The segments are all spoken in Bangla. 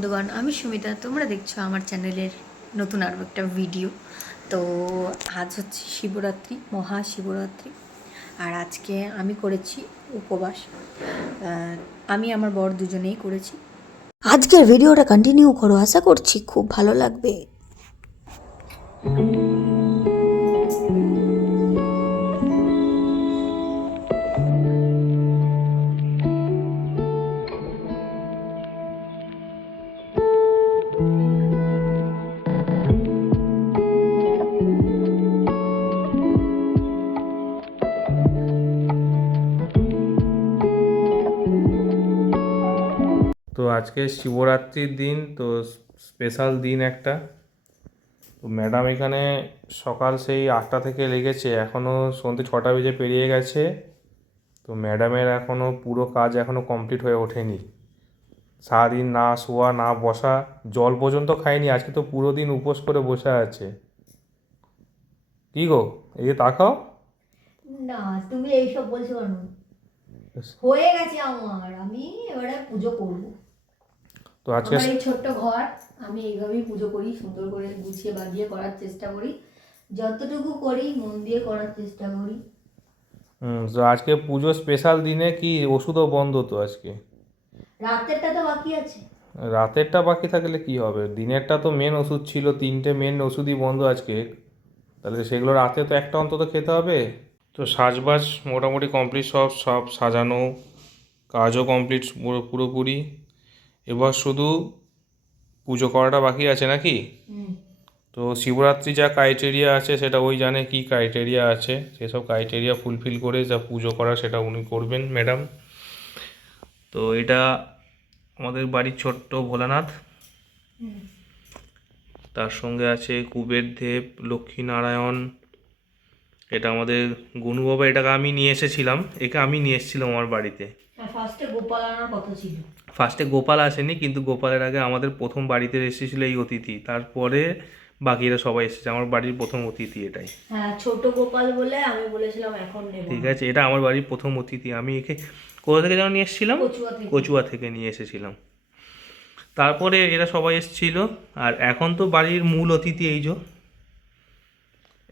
বন্ধুগণ, আমি সুমিতা। তোমরা দেখছো আমার চ্যানেলের নতুন আরও একটা ভিডিও। তো আজ হচ্ছে শিবরাত্রি, মহাশিবরাত্রি। আর আজকে আমি করেছি উপবাস। আমি আমার বর দুজনেই করেছি। আজকের ভিডিওটা কন্টিনিউ করো, আশা করছি খুব ভালো লাগবে। তো আজকে শিবরাত্রির দিন, তো স্পেশাল দিন একটা। তো ম্যাডাম এখানে সকাল সেই 8টা থেকে লেগেছে, এখনও সন্ধ্যে 6টা বেজে পেরিয়ে গেছে। তো ম্যাডামের এখনও পুরো কাজ এখনও কমপ্লিট হয়ে ওঠেনি। সারাদিন না শোয়া না বসা, জল পর্যন্ত খায়নি। আজকে তো পুরো দিন উপোস করে বসে আছে। কি গো, এই যে তাকাও না, তুমি এইসব বলছো কেন? হয়ে গেছে আমার, আমি এবারে পুজো করব। তো আজকে আমার এই ছোট্ট ঘর, আমি এইভাবেই পুজো করি, সুন্দর করে গুছিয়ে বাগিয়ে করার চেষ্টা করি। যতটুকু করি মন দিয়ে করার চেষ্টা করি। তো আজকে পুজো স্পেশাল দিনে কি ওষুধও বন্ধ তো আজকে? রাতেরটা তো বাকি আছে। রাতেরটা বাকি থাকলে কি হবে? দিনেরটা তো মেন ওষুধ ছিল, 3টে মেন ওষুধই বন্ধ আজকে। তাহলে সেগুলো রাতে তো একটা অন্তত খেতে হবে। তো সাজবাজ মোটামুটি কমপ্লিট, সব সব সাজানো কাজও কমপ্লিট পুরোপুরি। এবার শুধু পুজো করাটা বাকি আছে নাকি? তো শিবরাত্রি যা ক্রাইটেরিয়া আছে সেটা ওই জানে কি ক্রাইটেরিয়া আছে, সেসব ক্রাইটেরিয়া ফুলফিল করে যা পুজো করা সেটা উনি করবেন ম্যাডাম। তো এটা আমাদের বাড়ির ছোট্ট ভোলানাথ, তার সঙ্গে আছে কুবের দেব, লক্ষ্মীনারায়ণ। এটা আমাদের গনু বাবা, এটাকে আমি নিয়ে এসেছিলাম, একে আমি নিয়ে এসেছিলাম আমার বাড়িতে। ফার্স্টে গোপাল আনার কথা ছিল। ফার্স্টে গোপাল আসেনি, কিন্তু গোপালের আগে আমাদের প্রথম বাড়িতে এসেছিল এই অতিথি, তারপরে বাকিরা সবাই এসেছে। আমার বাড়ির প্রথম অতিথি এটাই। হ্যাঁ, ছোট গোপাল বলে আমি বলেছিলাম এখন নেব ঠিক না। আছে, এটা আমার বাড়ির প্রথম অতিথি। আমি একে কোথা থেকে যেন নিয়ে এসেছিলাম, কচুয়া থেকে। কচুয়া থেকে নিয়ে এসেছিলাম। তারপরে এরা সবাই এসেছিল। আর এখন তো বাড়ির মূল অতিথি এই যে,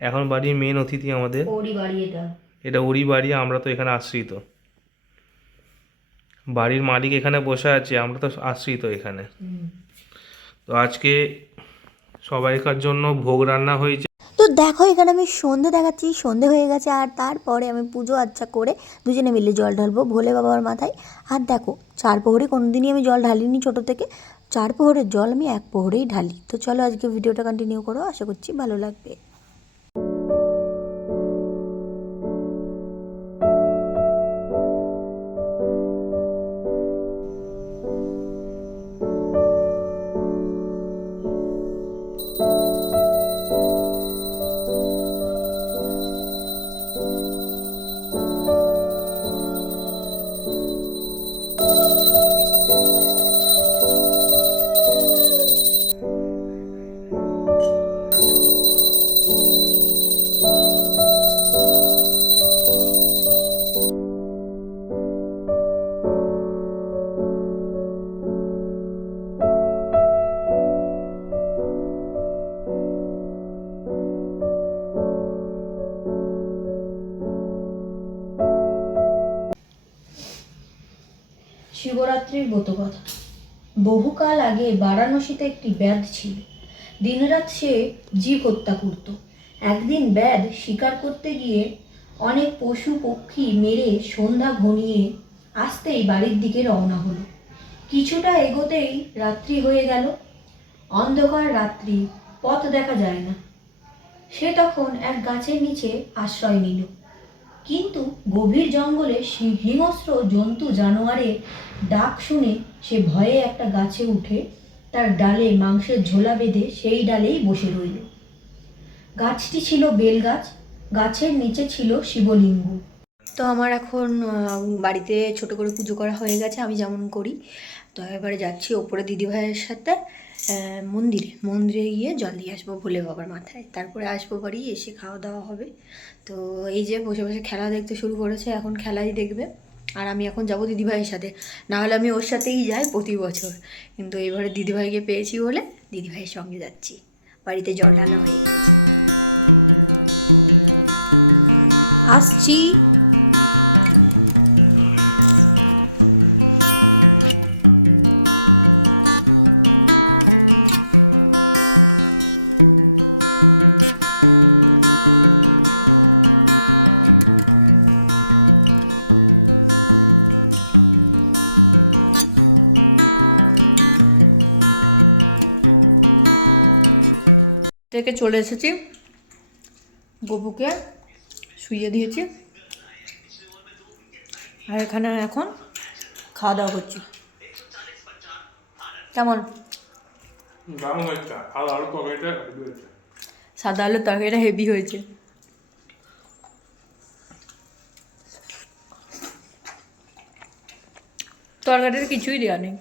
এখন বাড়ির মেন অতিথি আমাদের। ওরই বাড়ি এটা। এটা ওরই বাড়ি, আমরা তো এখানে আশ্রিত। বাড়ির মালিক এখানে বসে আছে, আমরা তো আশ্রিত এখানে। তো আজকে সবাইকার জন্য ভোগ রান্না হয়েছে। তো দেখো, এখানে আমি সন্ধে দেখাচ্ছি, সন্ধে হয়ে গেছে। আর তারপরে আমি পুজো আচ্ছা করে দুজনে মিলে জল ঢালবো ভোলে বাবার মাথায়। আর দেখো, 4 প্রহরে কোনোদিনই আমি জল ঢালিনি ছোটো থেকে। 4 প্রহরের জল আমি 1 প্রহরেই ঢালি। তো চলো আজকে ভিডিওটা কন্টিনিউ করো, আশা করছি ভালো লাগবে। শিবরাত্রির ব্রতকথা। বহুকাল আগে বারাণসীতে একটি ব্যাধ ছিল। দিনরাত সে জীব হত্যা করত। একদিন ব্যাধ শিকার করতে গিয়ে অনেক পশু পক্ষী মেরে সন্ধ্যা ঘনিয়ে আসতেই বাড়ির দিকে রওনা হলো। কিছুটা এগোতেই রাত্রি হয়ে গেল। অন্ধকার রাত্রি, পথ দেখা যায় না। সে তখন এক গাছের নিচে আশ্রয় নিল। কিন্তু গভীর জঙ্গলে হিংস্র জন্তু জানোয়ারের ডাক শুনে সে ভয়ে একটা গাছে উঠে তার ডালে মাংসের ঝোলা বেঁধে সেই ডালেই বসে রইল। গাছটি ছিল বেলগাছ। গাছের নিচে ছিল শিবলিঙ্গ। তো আমার এখন বাড়িতে ছোট করে পুজো করা হয়ে গেছে, আমি যেমন করি। তো এবারে যাচ্ছি ওপরে দিদিভাইয়ের সাথে মন্দিরে গিয়ে জল দিয়ে আসবো ভোলে বাবার মাথায়। তারপরে আসবো বাড়ি, এসে খাওয়া দাওয়া হবে। তো এই যে বসে বসে খেলা দেখতে শুরু করেছে, এখন খেলাই দেখবে। আর আমি এখন যাবো দিদিভাইয়ের সাথে, না হলে আমি ওর সাথেই যাই প্রতি বছর, কিন্তু এবারে দিদিভাইকে পেয়েছি বলে দিদিভাইয়ের সঙ্গে যাচ্ছি। বাড়িতে জল ঢালা হয়ে গেছে, আসছি। থেকে চলে এসেছি, গপুকে শুইয়ে দিয়েছি, আর এখানে এখন খাওয়া দাওয়া করছি। কেমন? দারুণ হয়েছে, আরো আরো তরকারিটা হয়েছে। সাদা আলুর তরকারিটা হেভি হয়েছে। তরকারিতে কিছুই দেওয়া নেই।